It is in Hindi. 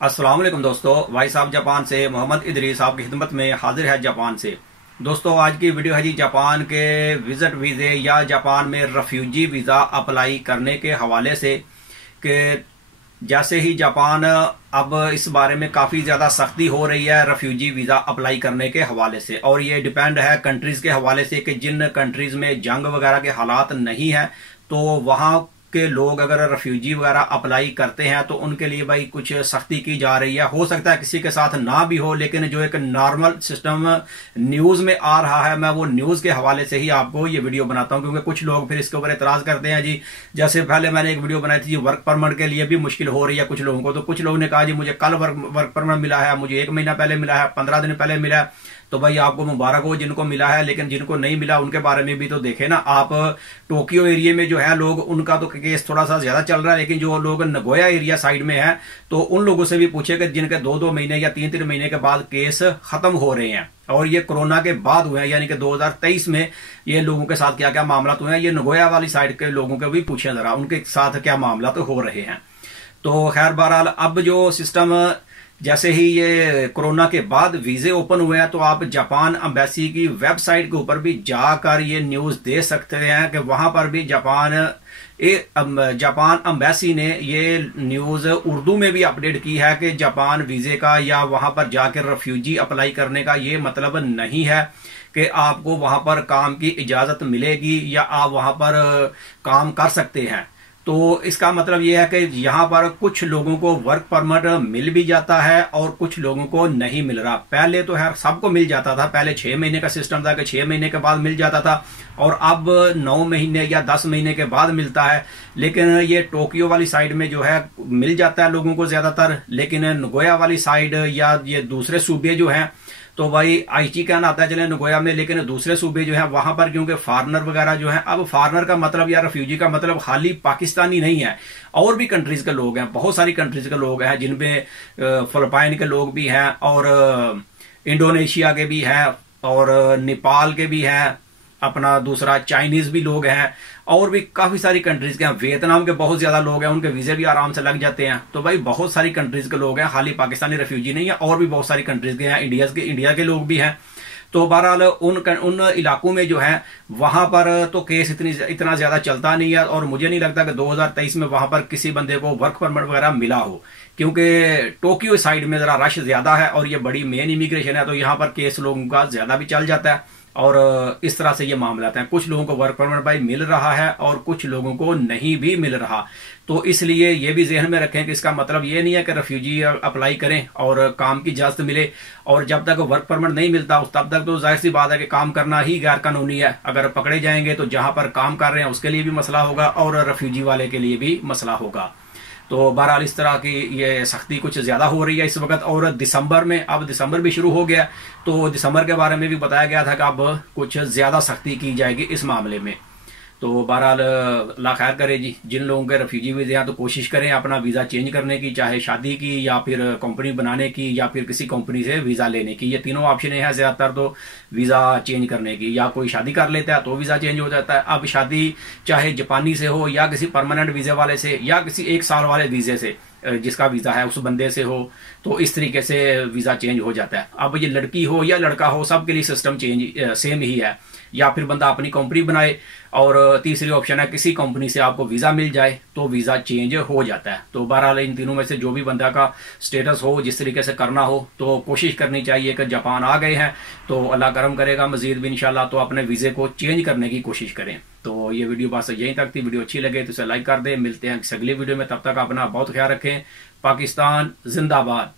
अस्सलाम वालेकुम दोस्तों, भाई साहब जापान से मोहम्मद इदरीस आपकी खिदमत में हाजिर है जापान से। दोस्तों आज की वीडियो है जी जापान के विजिट वीज़े या जापान में रेफ्यूजी वीज़ा अप्लाई करने के हवाले से कि जैसे ही जापान अब इस बारे में काफ़ी ज़्यादा सख्ती हो रही है रेफ्यूजी वीज़ा अप्लाई करने के हवाले से, और ये डिपेंड है कंट्रीज़ के हवाले से कि जिन कंट्रीज़ में जंग वगैरह के हालात नहीं है तो वहाँ के लोग अगर रेफ्यूजी वगैरह अप्लाई करते हैं तो उनके लिए भाई कुछ सख्ती की जा रही है। हो सकता है किसी के साथ ना भी हो, लेकिन जो एक नॉर्मल सिस्टम न्यूज में आ रहा है मैं वो न्यूज के हवाले से ही आपको ये वीडियो बनाता हूं, क्योंकि कुछ लोग फिर इसके ऊपर एतराज करते हैं जी। जैसे पहले मैंने एक वीडियो बनाई थी जी, वर्क परमिट के लिए भी मुश्किल हो रही है कुछ लोगों को, तो कुछ लोगों ने कहा जी मुझे कल वर्क परमिट मिला है, मुझे 1 महीना पहले मिला है, 15 दिन पहले मिला है। तो भाई आपको मुबारक हो जिनको मिला है, लेकिन जिनको नहीं मिला उनके बारे में भी तो देखें ना आप। टोक्यो एरिया में जो है लोग, उनका तो केस थोड़ा सा ज्यादा चल रहा है, लेकिन जो लोग नगोया एरिया साइड में है तो उन लोगों से भी पूछे कि जिनके 2-2 महीने या 3-3 महीने के बाद केस खत्म हो रहे हैं, और ये कोरोना के बाद हुए हैं, यानी कि 2023 में ये लोगों के साथ क्या क्या मामला हुए हैं, ये नगोया वाली साइड के लोगों के भी पूछे जरा उनके साथ क्या मामला तो हो रहे हैं। तो खैर बहरहाल अब जो सिस्टम, जैसे ही ये कोरोना के बाद वीजे ओपन हुए हैं तो आप जापान एम्बेसी की वेबसाइट के ऊपर भी जाकर ये न्यूज दे सकते हैं कि वहां पर भी जापान एम्बेसी ने ये न्यूज उर्दू में भी अपडेट की है कि जापान वीजे का या वहां पर जाकर रेफ्यूजी अप्लाई करने का ये मतलब नहीं है कि आपको वहां पर काम की इजाजत मिलेगी या आप वहां पर काम कर सकते हैं। तो इसका मतलब यह है कि यहाँ पर कुछ लोगों को वर्क परमिट मिल भी जाता है और कुछ लोगों को नहीं मिल रहा। पहले तो है सबको मिल जाता था, पहले 6 महीने का सिस्टम था कि 6 महीने के बाद मिल जाता था, और अब 9 महीने या 10 महीने के बाद मिलता है। लेकिन ये टोक्यो वाली साइड में जो है मिल जाता है लोगों को ज्यादातर, लेकिन नगोया वाली साइड या ये दूसरे सूबे जो हैं तो भाई आईची कहना आता है चले नगोया में, लेकिन दूसरे सूबे जो है वहां पर क्योंकि फॉरनर वगैरह जो है, अब फॉरनर का मतलब या रेफ्यूजी का मतलब खाली पाकिस्तानी नहीं है, और भी कंट्रीज के लोग हैं, बहुत सारी कंट्रीज के लोग हैं जिनमें फिलिपाइन के लोग भी हैं और इंडोनेशिया के भी हैं और नेपाल के भी हैं, अपना दूसरा चाइनीज भी लोग हैं, और भी काफी सारी कंट्रीज के हैं, वियतनाम के बहुत ज्यादा लोग हैं, उनके वीजे भी आराम से लग जाते हैं। तो भाई बहुत सारी कंट्रीज के लोग हैं, खाली पाकिस्तानी रेफ्यूजी नहीं है, और भी बहुत सारी कंट्रीज के हैं, इंडिया के लोग भी हैं। तो बहरहाल उन इलाकों में जो है वहां पर तो केस इतना ज्यादा चलता नहीं है, और मुझे नहीं लगता कि 2023 में वहां पर किसी बंदे को वर्क परमिट वगैरह मिला हो, क्योंकि टोक्यो साइड में जरा रश ज्यादा है और ये बड़ी मेन इमिग्रेशन है, तो यहाँ पर केस लोगों का ज्यादा भी चल जाता है, और इस तरह से ये मामला है। कुछ लोगों को वर्क परमिट भाई मिल रहा है और कुछ लोगों को नहीं भी मिल रहा। तो इसलिए ये भी जहन में रखें कि इसका मतलब ये नहीं है कि रेफ्यूजी अप्लाई करें और काम की इजाजत मिले, और जब तक वर्क परमिट नहीं मिलता तब तक तो जाहिर सी बात है कि काम करना ही गैर कानूनी है। अगर पकड़े जाएंगे तो जहां पर काम कर रहे हैं उसके लिए भी मसला होगा और रेफ्यूजी वाले के लिए भी मसला होगा। तो बहरहाल इस तरह की ये सख्ती कुछ ज्यादा हो रही है इस वक्त, और दिसंबर में, अब दिसंबर भी शुरू हो गया तो दिसंबर के बारे में भी बताया गया था कि अब कुछ ज्यादा सख्ती की जाएगी इस मामले में। तो बहरहाल अल्लाह खैर करे जी। जिन लोगों के रेफ्यूजी वीजे हैं तो कोशिश करें अपना वीजा चेंज करने की, चाहे शादी की या फिर कंपनी बनाने की या फिर किसी कंपनी से वीजा लेने की। ये तीनों ऑप्शन है ज्यादातर तो वीजा चेंज करने की, या कोई शादी कर लेता है तो वीजा चेंज हो जाता है। अब शादी चाहे जापानी से हो या किसी परमानेंट वीजे वाले से या किसी 1 साल वाले वीजे से, जिसका वीजा है उस बंदे से हो, तो इस तरीके से वीजा चेंज हो जाता है। अब ये लड़की हो या लड़का हो सबके लिए सिस्टम चेंज सेम ही है, या फिर बंदा अपनी कंपनी बनाए, और तीसरी ऑप्शन है किसी कंपनी से आपको वीजा मिल जाए तो वीजा चेंज हो जाता है। तो बहरहाल इन तीनों में से जो भी बंदा का स्टेटस हो, जिस तरीके से करना हो, तो कोशिश करनी चाहिए कि जापान आ गए हैं तो अल्लाह करम करेगा मजीद भी इंशाल्लाह, तो अपने वीजे को चेंज करने की कोशिश करें। तो ये वीडियो बस यहीं तक थी। वीडियो अच्छी लगे तो इसे लाइक कर दें। मिलते हैं अगली वीडियो में, तब तक अपना बहुत ख्याल रखें। पाकिस्तान जिंदाबाद।